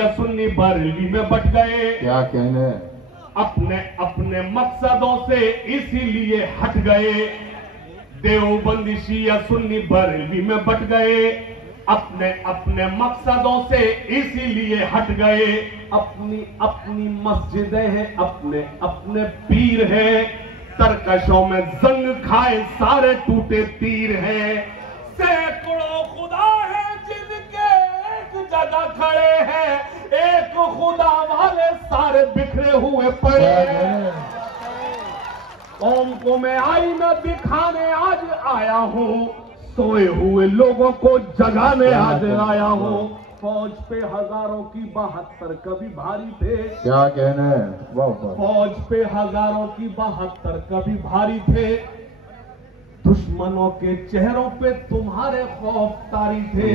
شیعہ سنی بریلوی میں بٹ گئے. کیا کہنے اپنے اپنے مقصدوں سے اسی لیے ہٹ گئے. دیوبندی شیعہ سنی بریلوی میں بٹ گئے. اپنے اپنے مقصدوں سے اسی لیے ہٹ گئے. اپنی اپنی مسجدیں ہیں, اپنے اپنے پیر ہیں. ترکشوں میں زنگ کھائے سارے ٹوٹے تیر ہیں. سینکڑوں خدا ہیں جن کے ایک جگہ کھڑے ہیں. ایک خدا والے سارے بکھرے ہوئے پڑے ہیں. قوم کو میں آئینہ دکھانے آج آیا ہوں. سوئے ہوئے لوگوں کو جگانے آج آیا ہوں. فوج پہ ہزاروں کی 72 کبھی بھاری تھے. کیا کہنے فوج پہ ہزاروں کی 72 کبھی بھاری تھے. دشمنوں کے چہروں پہ تمہارے خوف طاری تھے.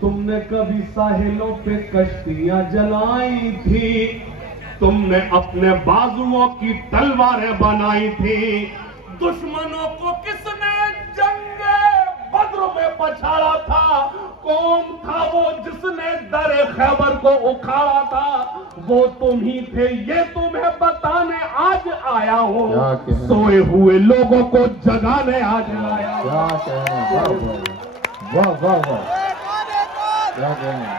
تم نے کبھی ساحلوں پہ کشتیاں جلائی تھی. تم نے اپنے بازوؤں کی تلواریں بنائی تھی. دشمنوں کو کس نے جنگ بدر میں پچھاڑا تھا؟ کون تھا وہ جس نے در خیبر کو اکھاڑا تھا؟ وہ تم ہی تھے. یہ تمہیں بتانے آج آیا ہوں. سوئے ہوئے لوگوں کو جگانے آج آیا ہوں. کیا کہنے واہ واہ واہ کیا کہنے